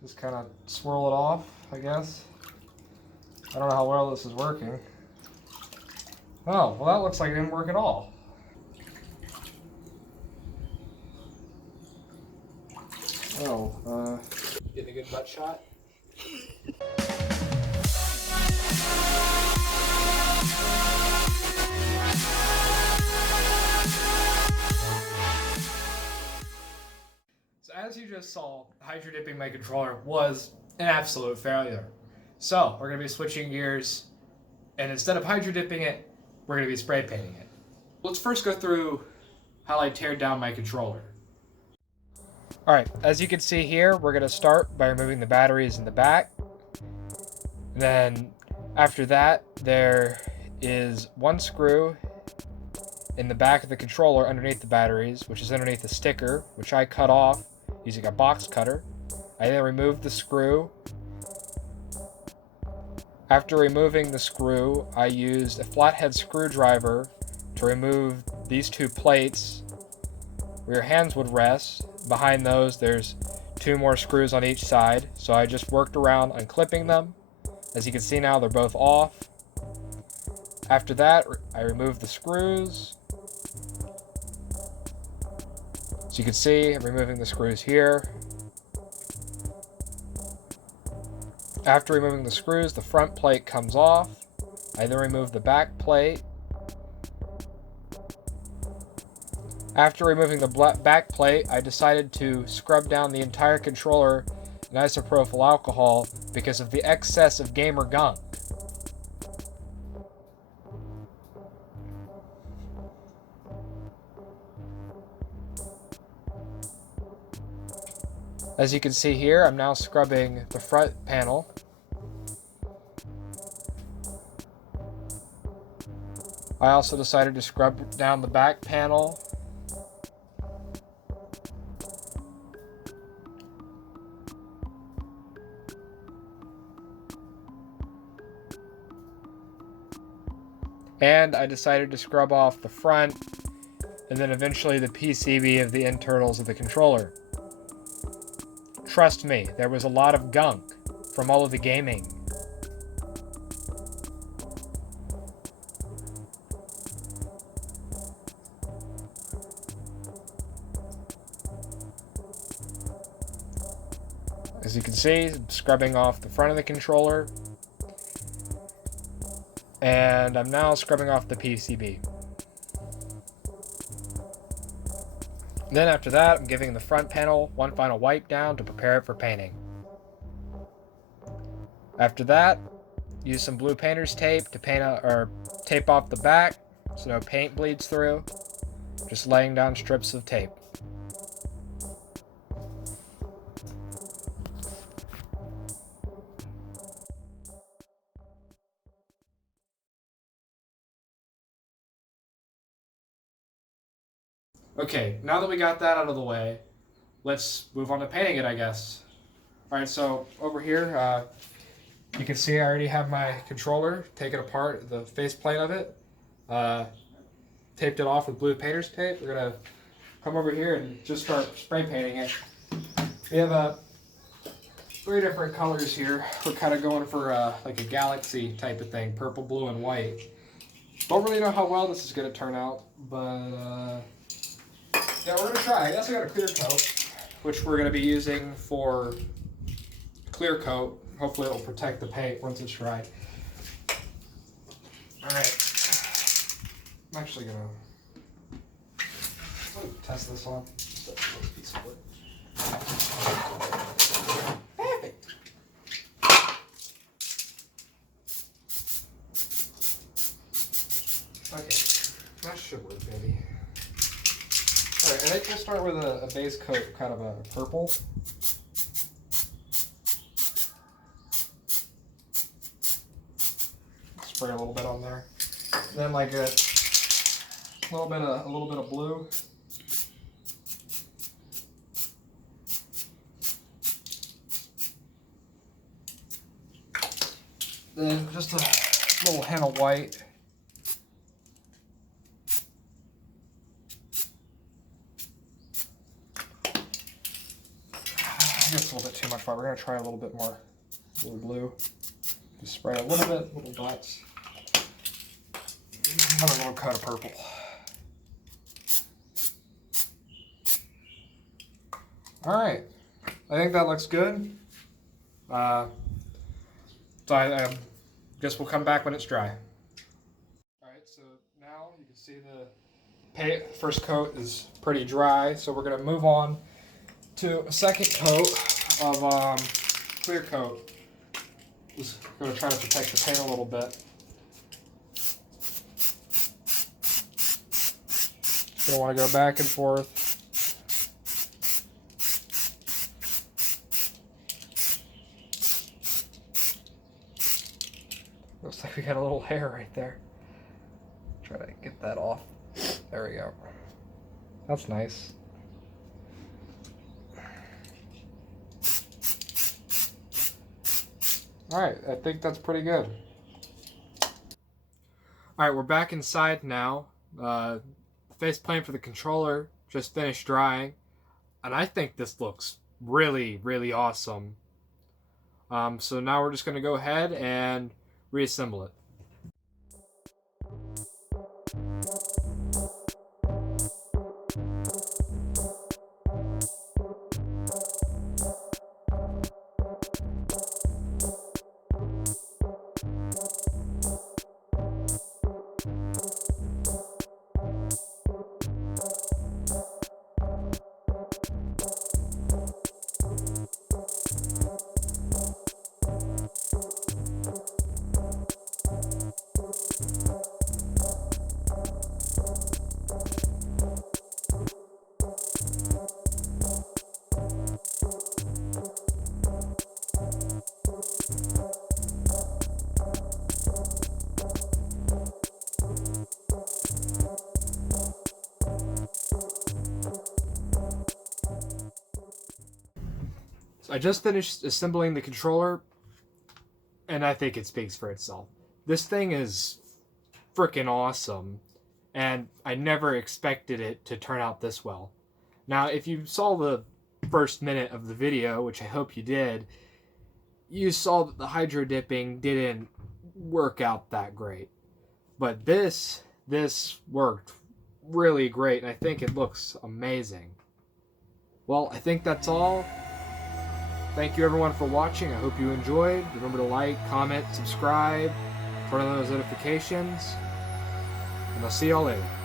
Just kind of swirl it off, I guess. I don't know how well this is working. Oh, well that looks like it didn't work at all. Oh, getting a good butt shot. So as you just saw, hydro dipping my controller was an absolute failure. So we're going to be switching gears, and instead of hydro dipping it, we're going to be spray painting it. Let's first go through how I tear down my controller. Alright, as you can see here, we're going to start by removing the batteries in the back. And then after that, there is one screw in the back of the controller underneath the batteries, which is underneath the sticker, which I cut off using a box cutter. I then removed the screw. After removing the screw, I used a flathead screwdriver to remove these two plates where your hands would rest. Behind those, there's two more screws on each side, so I just worked around unclipping them. As you can see now, they're both off. After that, I removed the screws. So you can see I'm removing the screws here. After removing the screws, the front plate comes off. I then remove the back plate. After removing the back plate, I decided to scrub down the entire controller in isopropyl alcohol because of the excess of gamer gunk. As you can see here, I'm now scrubbing the front panel. I also decided to scrub down the back panel. And I decided to scrub off the front and then eventually the PCB of the internals of the controller. Trust me, there was a lot of gunk from all of the gaming. As you can see, I'm scrubbing off the front of the controller. And I'm now scrubbing off the PCB. Then after that, I'm giving the front panel one final wipe down to prepare it for painting. After that, use some blue painter's tape to tape off the back so no paint bleeds through. Just laying down strips of tape. Okay, now that we got that out of the way, let's move on to painting it, I guess. Alright, so over here, you can see I already have my controller taken apart, the faceplate of it. Taped it off with blue painter's tape. We're going to come over here and just start spray painting it. We have 3 different colors here. We're kind of going for like a galaxy type of thing, purple, blue, and white. Don't really know how well this is going to turn out, but yeah, we're going to try. I guess I got a clear coat, which we're going to be using for clear coat. Hopefully it will protect the paint once it's dry. Alright. I'm actually going to test this on. Perfect. Okay. That should work, baby. Alright, I think we'll start with a base coat, kind of a purple. Spray a little bit on there. Then like a little bit of blue. Then just a little hint of white. It gets a little bit too much white. We're going to try a little bit more blue. Just spray a little bit, little dots. Another little coat of purple. Alright, I think that looks good. So I guess we'll come back when it's dry. Alright, so now you can see the first coat is pretty dry, so we're going to move on to a second coat of clear coat. Just going to try to protect the paint a little bit. Going to want to go back and forth. Looks like we got a little hair right there. Try to get that off. There we go. That's nice. Alright, I think that's pretty good. Alright, we're back inside now. Faceplate for the controller just finished drying. And I think this looks really, really awesome. So now we're just going to go ahead and reassemble it. So I just finished assembling the controller, and I think it speaks for itself. This thing is freaking awesome, and I never expected it to turn out this well. Now, if you saw the first minute of the video, which I hope you did, you saw that the hydro dipping didn't work out that great. But this worked really great, and I think it looks amazing. Well, I think that's all. Thank you everyone for watching. I hope you enjoyed. Remember to like, comment, subscribe, turn on those notifications, and I'll see y'all later.